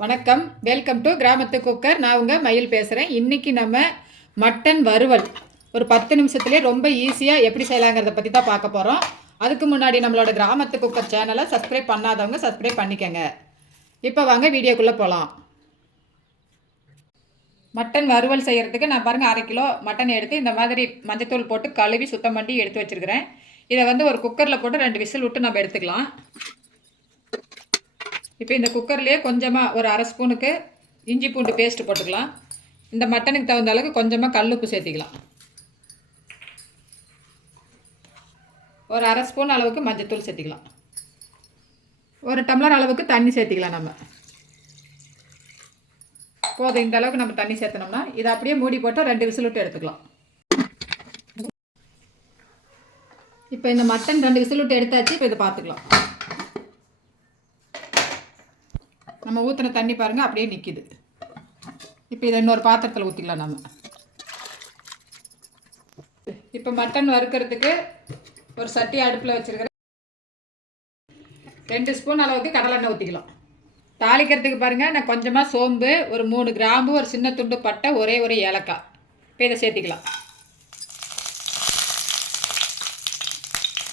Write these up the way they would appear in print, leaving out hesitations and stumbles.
வணக்கம், welcome to கிராமத்து cooker. நான் உங்கள் மயில் பேசுகிறேன். இன்றைக்கி நம்ம மட்டன் வறுவல் ஒரு 10 நிமிஷத்துலேயே ரொம்ப ஈஸியாக எப்படி செய்யலாங்கிறத பற்றி தான் பார்க்க போகிறோம். அதுக்கு முன்னாடி நம்மளோட கிராமத்து குக்கர் சேனலை சப்ஸ்கிரைப் பண்ணாதவங்க சப்ஸ்கிரைப் பண்ணிக்கோங்க. இப்போ வாங்க வீடியோக்குள்ளே போகலாம். மட்டன் வறுவல் செய்கிறதுக்கு நான் பாருங்கள் 1/2 கிலோ மட்டன் எடுத்து இந்த மாதிரி மஞ்சத்தூள் போட்டு கழுவி சுத்தம் பண்ணி எடுத்து வச்சுருக்கிறேன். இதை வந்து ஒரு குக்கரில் போட்டு 2 விசில் விட்டு நம்ம எடுத்துக்கலாம். இப்போ இந்த குக்கர்லேயே கொஞ்சமாக ஒரு 1/2 ஸ்பூனுக்கு இஞ்சி பூண்டு பேஸ்ட்டு போட்டுக்கலாம். இந்த மட்டனுக்கு தகுந்த அளவுக்கு கொஞ்சமாக கல்லுப்பு சேர்த்திக்கலாம். ஒரு 1/2 ஸ்பூன் அளவுக்கு மஞ்சத்தூள் சேர்த்திக்கலாம். ஒரு டம்ளர் அளவுக்கு தண்ணி சேர்த்திக்கலாம். நம்ம போதும், இந்த அளவுக்கு நம்ம தண்ணி சேர்த்தனோம்னா இதை அப்படியே மூடி போட்டு 2 விசில் விட்டு எடுத்துக்கலாம். இப்போ இந்த மட்டன் 2 விசில் விட்டு எடுத்தாச்சு. இப்போ இதை பார்த்துக்கலாம். நம்ம ஊற்றின தண்ணி பாருங்கள் அப்படியே நிற்கிது. இப்போ இதை இன்னொரு பாத்திரத்தில் ஊற்றிக்கலாம். நம்ம இப்போ மட்டன் வறுக்கிறதுக்கு ஒரு சட்டி அடுப்பில் வச்சுருக்கிறேன். 2 ஸ்பூன் அளவுக்கு கடலெண்ணெய் ஊற்றிக்கலாம். தாளிக்கிறதுக்கு பாருங்கள், நான் கொஞ்சமாக சோம்பு, ஒரு 3 கிராம்பு, ஒரு சின்ன துண்டு பட்டை, ஒரே ஒரு ஏலக்காய், இப்போ இதை சேர்த்திக்கலாம்.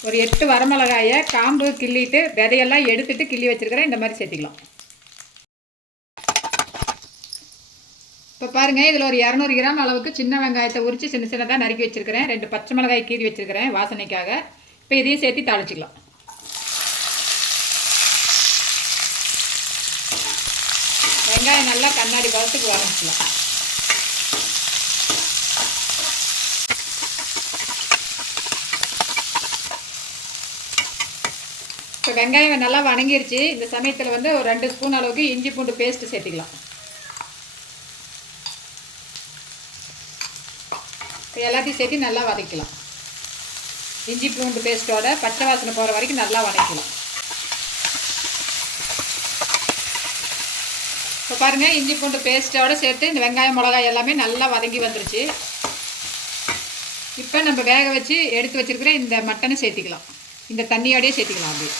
ஒரு 8 வரமிளகாயை காம்பு கிள்ளிட்டு விதையெல்லாம் எடுத்துட்டு கிள்ளி வச்சுருக்கிறேன். இந்த மாதிரி சேர்த்திக்கலாம். இப்போ பாருங்கள், இதில் ஒரு 200 கிராம் அளவுக்கு சின்ன வெங்காயத்தை உரித்து சின்ன சின்னதாக நறுக்கி வச்சுருக்கிறேன். 2 பச்சை மிளகாய் கீறி வச்சுருக்கிறேன் வாசனைக்காக. இப்போ இதையும் சேர்த்து தாளிச்சிக்கலாம். வெங்காயம் நல்லா கண்ணாடி பதத்துக்கு வதக்கிக்கலாம். இப்போ வெங்காயம் நல்லா வணங்கிருச்சு. இந்த சமயத்தில் வந்து ஒரு 2 ஸ்பூன் அளவுக்கு இஞ்சி பூண்டு பேஸ்ட்டு சேர்த்துக்கலாம். எல்லாத்தையும் சேர்த்து நல்லா வதக்கலாம். இஞ்சி பூண்டு பேஸ்ட்டோட பச்சை வாசனை போகிற வரைக்கும் நல்லா வதக்கலாம். இப்போ பாருங்கள், இஞ்சி பூண்டு பேஸ்ட்டோடு சேர்த்து இந்த வெங்காயம் மிளகாய் எல்லாமே நல்லா வதங்கி வந்துருச்சு. இப்போ நம்ம வேக வச்சு எடுத்து வச்சுருக்கிற இந்த மட்டனை சேர்த்திக்கலாம். இந்த தண்ணியோடையே சேர்த்திக்கலாம். அப்படியே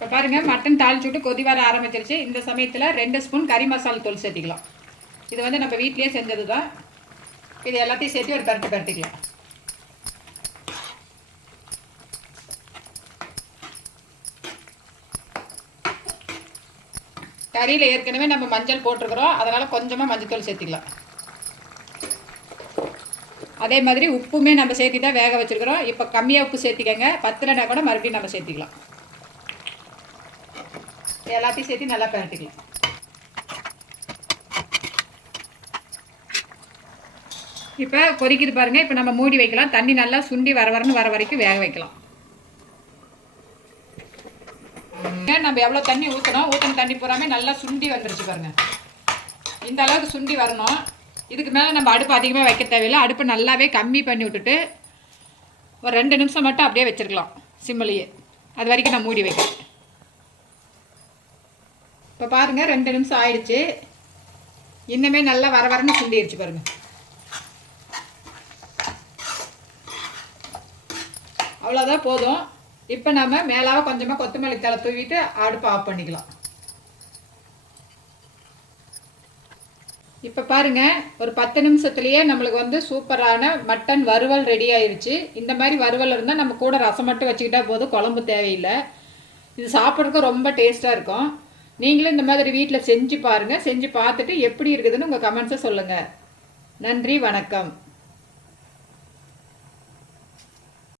இப்போ பாருங்கள், மட்டன் தாளிச்சு விட்டு கொதி வர ஆரம்பிச்சிருச்சு. இந்த சமயத்தில் 2 ஸ்பூன் கறி மசாலா தூள் சேர்த்திக்கலாம். இது வந்து நம்ம வீட்லேயே செஞ்சது தான். இது எல்லாத்தையும் சேர்த்து ஒரு பரட்டிக்கலாம். கறியில் ஏற்கனவே நம்ம மஞ்சள் போட்டிருக்கிறோம், அதனால் கொஞ்சமாக மஞ்சள் சேர்த்திக்கலாம். அதே மாதிரி உப்புமே நம்ம சேர்த்தி தான் வேக வச்சுருக்கிறோம். இப்போ கம்மியாக உப்பு சேர்த்திக்கங்க, பத்தலைனா கூட மறுபடியும் நம்ம சேர்த்திக்கலாம். எல்லாத்தையும் சேர்த்து நல்லா பரட்டிக்கலாம். இப்போ கொதிக்குது பாருங்கள். இப்போ நம்ம மூடி வைக்கலாம். தண்ணி நல்லா சுண்டி வர வரைக்கும் வேக வைக்கலாம். நம்ம எவ்வளோ தண்ணி ஊற்றின தண்ணி பூராமே நல்லா சுண்டி வந்துருச்சு பாருங்கள். இந்த அளவுக்கு சுண்டி வரணும். இதுக்கு மேலே நம்ம அடுப்பு அதிகமாக வைக்க தேவையில்லை. அடுப்பை நல்லாவே கம்மி பண்ணி விட்டுட்டு ஒரு 2 நிமிஷம் மட்டும் அப்படியே வச்சுருக்கலாம் சிம்மிலேயே. அது வரைக்கும் நான் மூடி வைக்கிறேன். இப்போ பாருங்கள், 2 நிமிஷம் ஆயிடுச்சு. இன்னுமே நல்லா வரன்னு சுண்டிடுச்சு பாருங்கள். அவ்வளோதான், போதும். இப்போ நம்ம மேலாக கொஞ்சமாக கொத்தமல்லி தழை தூவிட்டு அடுப்பை ஆஃப் பண்ணிக்கலாம். இப்போ பாருங்கள், ஒரு 10 நிமிஷத்துலேயே நம்மளுக்கு வந்து சூப்பரான மட்டன் வறுவல் ரெடி ஆயிடுச்சு. இந்த மாதிரி வறுவல் இருந்தால் நம்ம கூட ரசம் மட்டும் வச்சுக்கிட்டா போதும், குழம்பு தேவையில்லை. இது சாப்பிட்றதுக்கு ரொம்ப டேஸ்ட்டாக இருக்கும். நீங்களும் இந்த மாதிரி வீட்டில் செஞ்சு பாருங்கள். செஞ்சு பார்த்துட்டு எப்படி இருக்குதுன்னு உங்கள் கமெண்ட்ஸை சொல்லுங்கள். நன்றி, வணக்கம்.